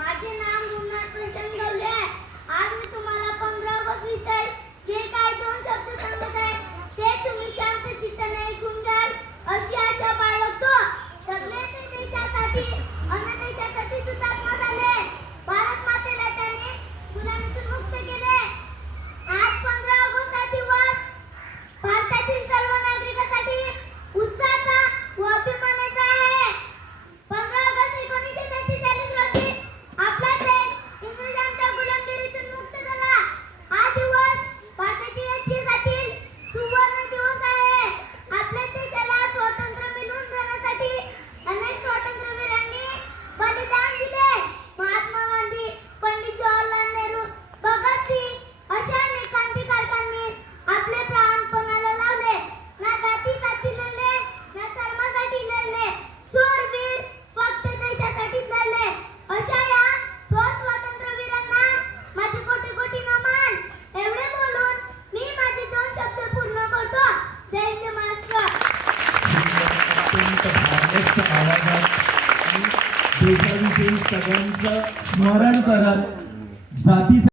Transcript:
माझे नाव मुन्ना प्रशांत गवले आहे. आज मी तुम्हाला 15 ऑगस्ट विषयी जे काय 2 शब्द सांगत आहे ते तुम्ही शांत चित्ताने ऐकून घ्याल अशी आशा बाळगतो. सगळे ते देशासाठी अन्न देशासाठी हुतात्मा झाले. भारत मातेला त्याने गुलामीतून मुक्त केले. आज 15 ऑगस्ट हा दिवस भारतातील सर्व नागरिकांसाठी उत्साहाचा व अभिमानाचा आहे. 15 ऑगस्ट 1947 रोजी आपला देश इंग्रजांच्या गुलामगिरीतून मुक्त झाला. हा दिवस भारताच्या इतिहासातील सुवर्ण दिवस आहे. आपल्या देशाला स्वातंत्र्य मिळवून देण्यासाठी अनेक स्वातंत्र्यवीरांनी बलिदान दिले. महात्मा गांधी, पंडित जवाहरलाल नेहरू, भगतसिंग अशा अनेक क्रांतिकारकांनी आपले प्राण पणाला लावले. ना जातीसाठी लढले, ना धर्मासाठी लढले. शूरवीर फक्त देशासाठी लढले. अशा या थोर स्वातंत्र्यवीरांना माझे कोटी कोटी नमन. एवढे बोलून मी माझे 2 शब्द पूर्ण करतो. जय हिंद महाराष्ट्र. अत्यंत भावनिक आवाजात देशाविषयी सगळ्यांचं स्मरण करत जाती